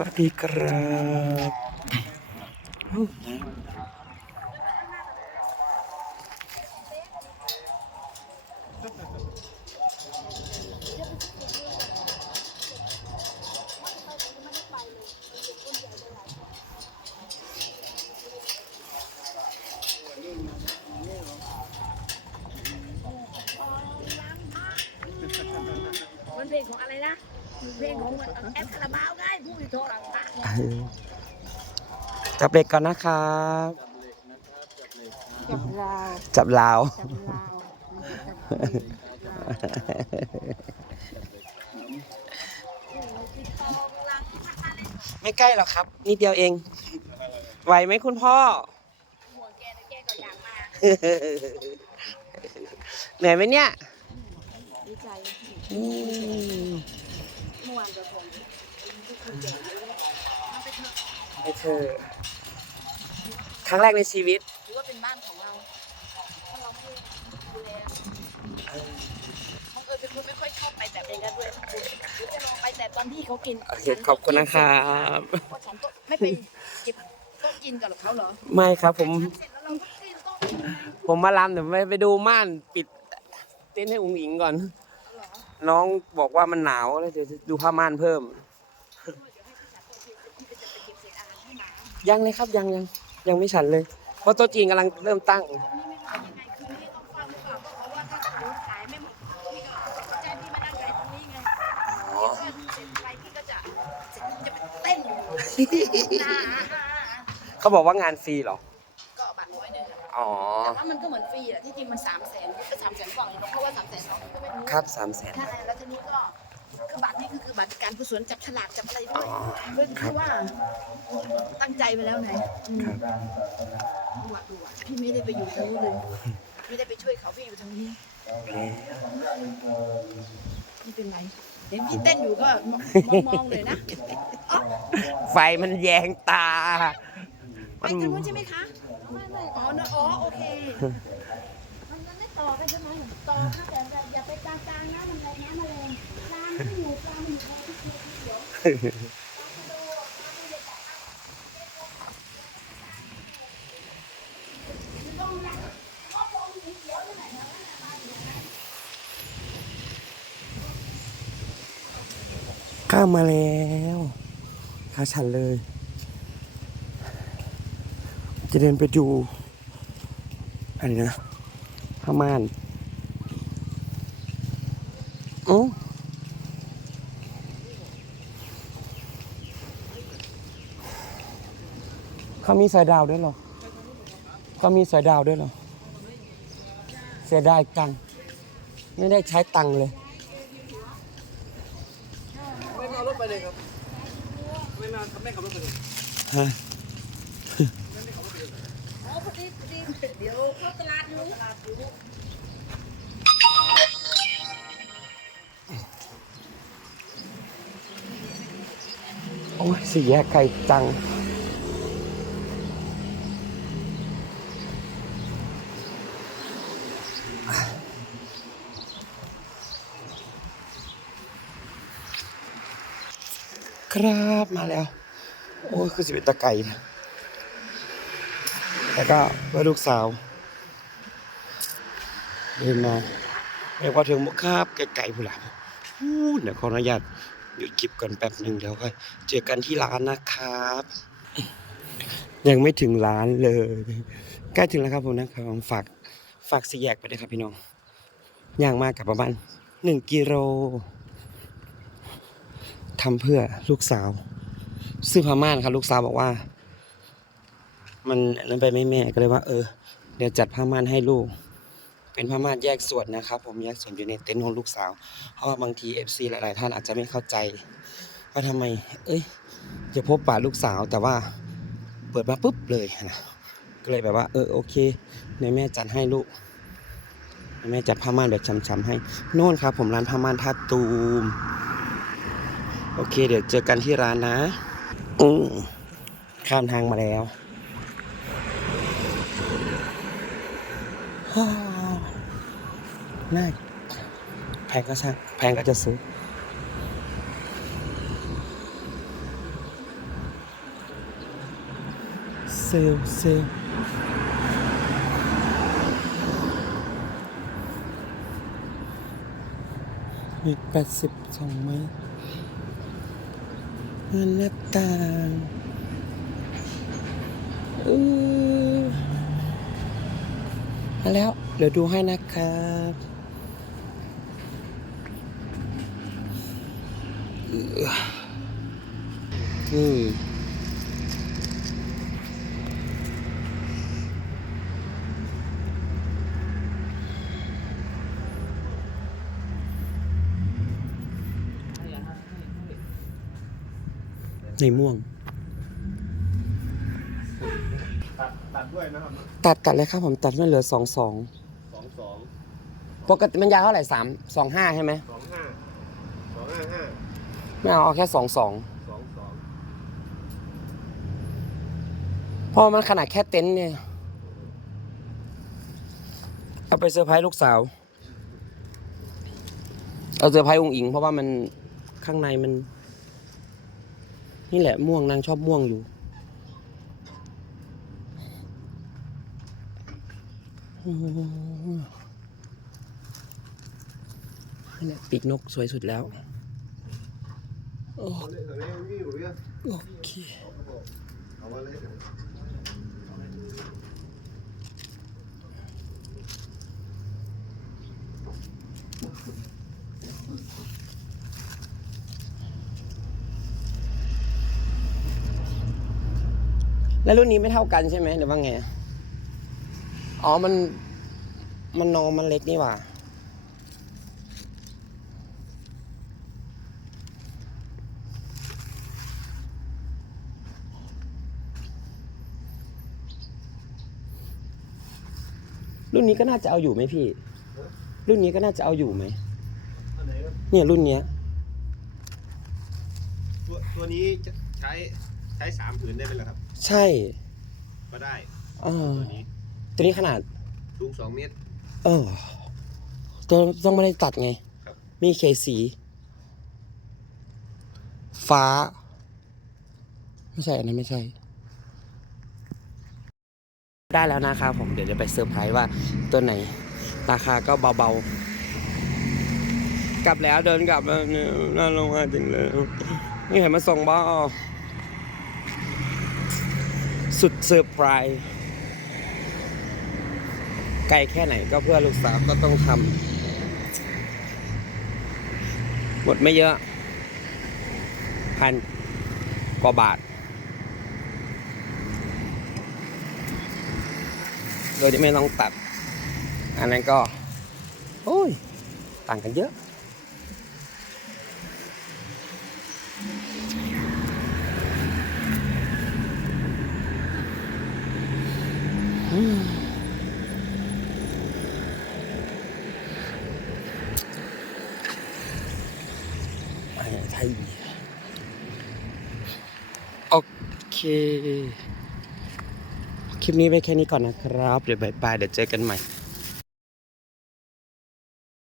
วัสดีครับมันเพลงของอะไรนะเพลงของแอปคาราบา จับเด็กก่อนนะครับจับราว จับลาว ไม่ใกล้หรอกครับ นิดเดียวเอง ไหวไหมคุณพ่อหัวแกแกก็อยากมาเหนื่อยไหมเนี่ยดีใจอืมเมื่อวานกับผม ไปเถอะไปเธอะครั้งแรกในชีวิตถือว่าเป็นบ้านของเราถ้าเราไม่ดูแลของเออเป็นคนไม่ค่อยเข้าไปแบบเองกันด้วยหรือจะลองไปแต่ตอนที่เขากินโอเคขอบคุณนะครับเพราะฉันก็ไม่ไปเก็บโต๊ะกินกับเขาเหรอไม่ครับผมฉันเสร็จแล้วเราก็กินโต๊ะกินไงผมมาลำเดี๋ยวไปไปดูม่านปิดเต้นท์ให้อุ๋งอิงก่อนเหรอน้องบอกว่ามันหนาวแล้วเดี๋ยวจะดูผ้าม่านเพิ่ม ยังเลยครับยังยังยังไม่ฉันเลย เพราะโต๊ะจีนกำลังเริ่มตั้งนี่ไม่ว่ายังไงคืนนี้ต้องฟังหรือเปล่าเพราะว่าถ้าสมมติขายไม่หมดพี่ก็แจ้งพี่มานั่งขายตรงนี้ไงเดี๋ยวถ้าเสร็จไปพี่ก็จะจะไปเต้นอยู่อ่าเขาบอกว่างานฟรีเหรอ ก็เอาบัตรร้อยหนึ่งอะอ๋อ แต่ว่ามันก็เหมือนฟรีอะที่จริงมันสามแสนก็สามแสนกว่าอยู่เพราะว่าสามแสนสองก็ไม่รู้ครับสามแสน ใช่แล้วทีนี้ก็ คือบัตรนี่คือคือบัตรการกุศลจับฉลากจับอะไรด้วยอ๋อเพื่อคือว่าตั้งใจไปแล้วไงอืมดูอะดูอะพี่ไม่ได้ไปอยู่ทางนู้นเลยไม่ได้ไปช่วยเขาพี่อยู่ทางนี้ไม่เป็นไรเห็นพี่เต้นอยู่ก็มองมองๆเลยนะอ๋อไฟมันแยงตาไปทางนู้นใช่ไหมคะไม่ไม่อ๋อนะอ๋อโอเคมันมันไม่ต่อกันใช่ไหมต่อค่ะแต่แต่อย่าไปกลางกลางๆนะมันอะไรนะแมลงกลางไม่อยู่กลางไม่อยู่ ข้ามาแล้วข้าฉันเลย จะเดินไปดูอะไรนะผ้าม่านโอ้ เขามีสายดาวด้วยเหรอเขามีสายดาวด้วยเหรอ เสียดายตังค์ไม่ได้ใช้ตังค์เลย ไม่มาเอารถไปเลยครับ ไม่มาไม่ขับรถไปเลยฮะอ๋อพอดีพอดีเดี๋ยวเข้าตลาดอยู่ตลาดอยู่โอ้ยสี่แยกไกลจัง ครับมาแล้ว โอ้คือสิเป็นตะไก่นะแล้วก็เพื่อลูกสาวเดินมาเรียกว่าถึงมุกครับไก่ๆผู้หลานพูดเดี๋ยวขออนุญาตหยุดคลิปก่อนแป๊บหนึ่งเดี๋ยวค่อยเจอกันที่ร้านนะครับ ยังไม่ถึงร้านเลยใกล้ถึงแล้วครับผมนะครับฝากฝากสี่แยกไปด้วยครับพี่น้องย่างมากกับประมาณหนึ่งกิโล ทำเพื่อลูกสาวซื้อผ้าม่านครับ ลูกสาวบอกว่า มันนั้นไปไม่แม่ก็เลยว่า เออ เดี๋ยวจัดผ้าม่านให้ลูก เป็นผ้าม่านแยกส่วนนะครับ ผมแยกส่วนอยู่ในเต็นท์ของลูกสาว เพราะว่าบางที FC หลาย ๆ ท่านอาจจะไม่เข้าใจว่าทำไม เอ้ย จะพบป่าลูกสาวแต่ว่าเปิดมาปุ๊บเลยนะก็เลยแบบว่า เออโอเคในแม่จัดให้ลูกเดี๋ยวแม่จัดผ้าม่านแบบช้ำๆให้โน่นครับ ผมร้านผ้าม่านท่าตูม โอเค เดี๋ยวเจอกันที่ร้านนะ อืข้ามทางมาแล้ว น่าแพงก็ช่างแพงก็จะซื้อ เซลลเซลลมีแปดสิบสองไม้เงิน หน้าต่างอือมาแล้ว เดี๋ยวดูให้นะครับอืม ในม่วงตัดตัดด้วยนะครับตัดตัดเลยครับผมตัดไม่เหลือสองสองสองสองปกติมันยาวเท่าไหร่สามสองห้าใช่ไหมสองห้าสองห้าห้าไม่เอาเอาแค่สองสองสองสองเพราะมันขนาดแค่เต็นท์เนี่ยเอาไปเซอร์ไพรส์ลูกสาวเอาเซอร์ไพรส์องอิง เพราะว่ามันข้างในมัน นี่แหละม่วงนางชอบม่วงอยู่ นี่แหละปีกนกสวยสุดแล้ว โอเคาเลยเอาเลยเอาเลยเอาเลย โอเค เอามาเลย แล้วรุ่นนี้ไม่เท่ากันใช่ไหมหรือว่าไง อ๋อ มัน มันนอมันเล็กนี่หว่า รุ่นนี้ก็น่าจะเอาอยู่ไหมพี่ รุ่นนี้ก็น่าจะเอาอยู่ไหมอันไหนครับเนี่ยรุ่นเนี้ย ตัวตัวนี้จะใช้ ใช้สามผืนได้ไหมล่ะครับ ใช่ก็ได้เออตัวนี้ตัวนี้ขนาดสูงสองเมตร เออตัวต้องไม่ได้ตัดไง ครับ มีเคสี ฟ้า ไม่ใช่อันนั้นไม่ใช่ ได้แล้วนะครับผมเดี๋ยวจะไปเซอร์ไพรส์ว่าตัวไหน ราคาก็เบาๆ กลับแล้วเดินกลับแล้วเนี่ยน่าลงมาจริงเลยนี่เห็นมาส่งบ้า สุดเซอร์ไพรส์ไกลแค่ไหนก็เพื่อลูกสาวก็ต้องทำหมดไม่เยอะ พันกว่าบาทโดยที่ไม่ต้องตัด อันนั้นก็ โอ้ย ต่างกันเยอะ ไทยโอเค คลิปนี้ไปแค่นี้ก่อนนะครับ เดี๋ยวบายบาย เดี๋ยวเจอกันใหม่